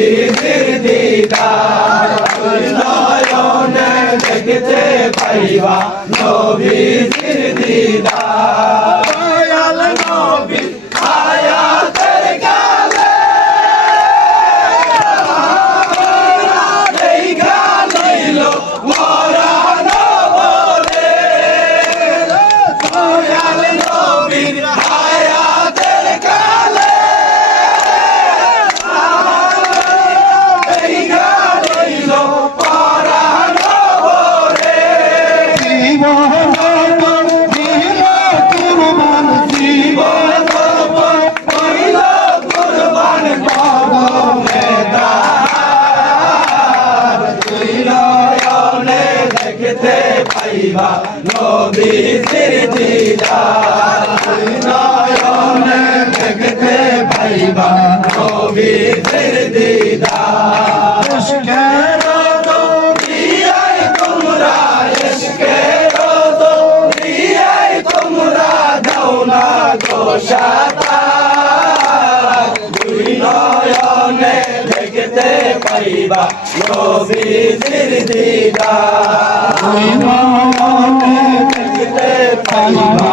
প্রেমের দিদার নয়ন দেখতে পাইবা নবীজির দিদার। পাইবা নবীজির দিদার। নয়নে দেখতে পাইবা নবীজির দিদার। ইশকের দুনিয়ায় তোমরা, ইশকের দুনিয়ায় তোমরা দাও না গোশাতা পাইবা নবীজির দিদার পাইবা।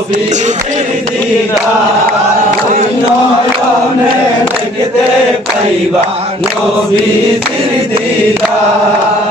নবীর দিদার ওই নয়নে দেখতে পাইবা। নবীর দিদার।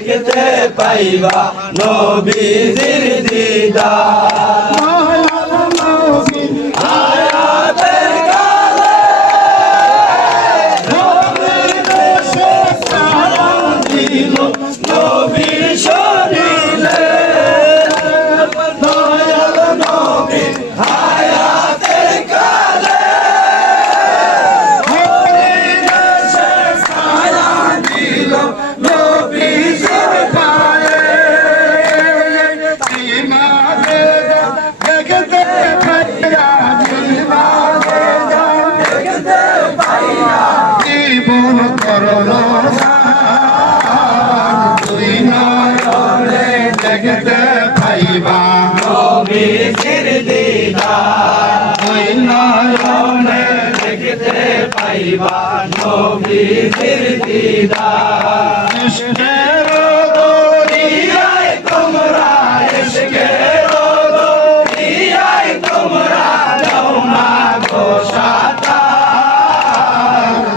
দেখতে পাইবা নবীজির দিদা দিবান নবী ফিরদিদার ইশকের দরিয়ায় তোমরা ইশকের দরিয়ায় তোমরা যাও না গো সাঁতার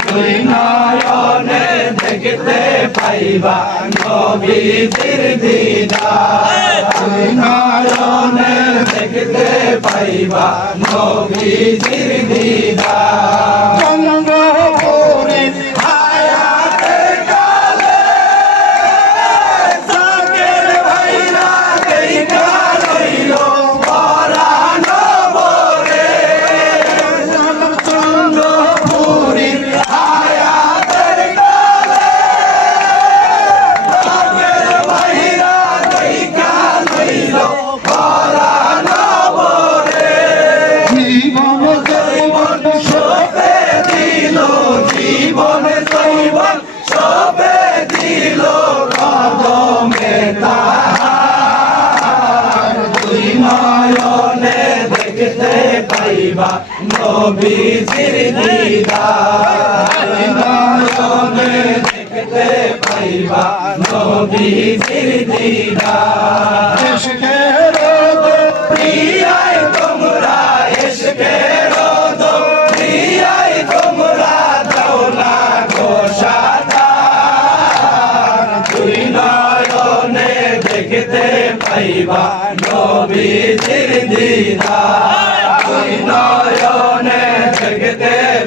তুই নয়নে দেখতে পাইবা নবী ফিরদিদার তুই নয়নে নবীজির দিদার। নয়নে দেখতে পাইবা নবীজির দিদার। এসকের প্রিয়ায় তোমরা এসকের প্রিয়ায় তোমরা দৌলা গোসাদার তুই নয়নে পাইবা নবীজির দিদার নয়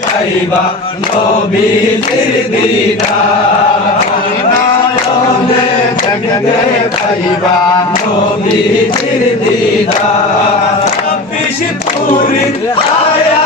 পাইবা নবীজির দিদার। জগতে পাইবা নবীজির দিদার। পুরী আয়া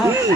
Hey,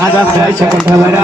আজাদ সকল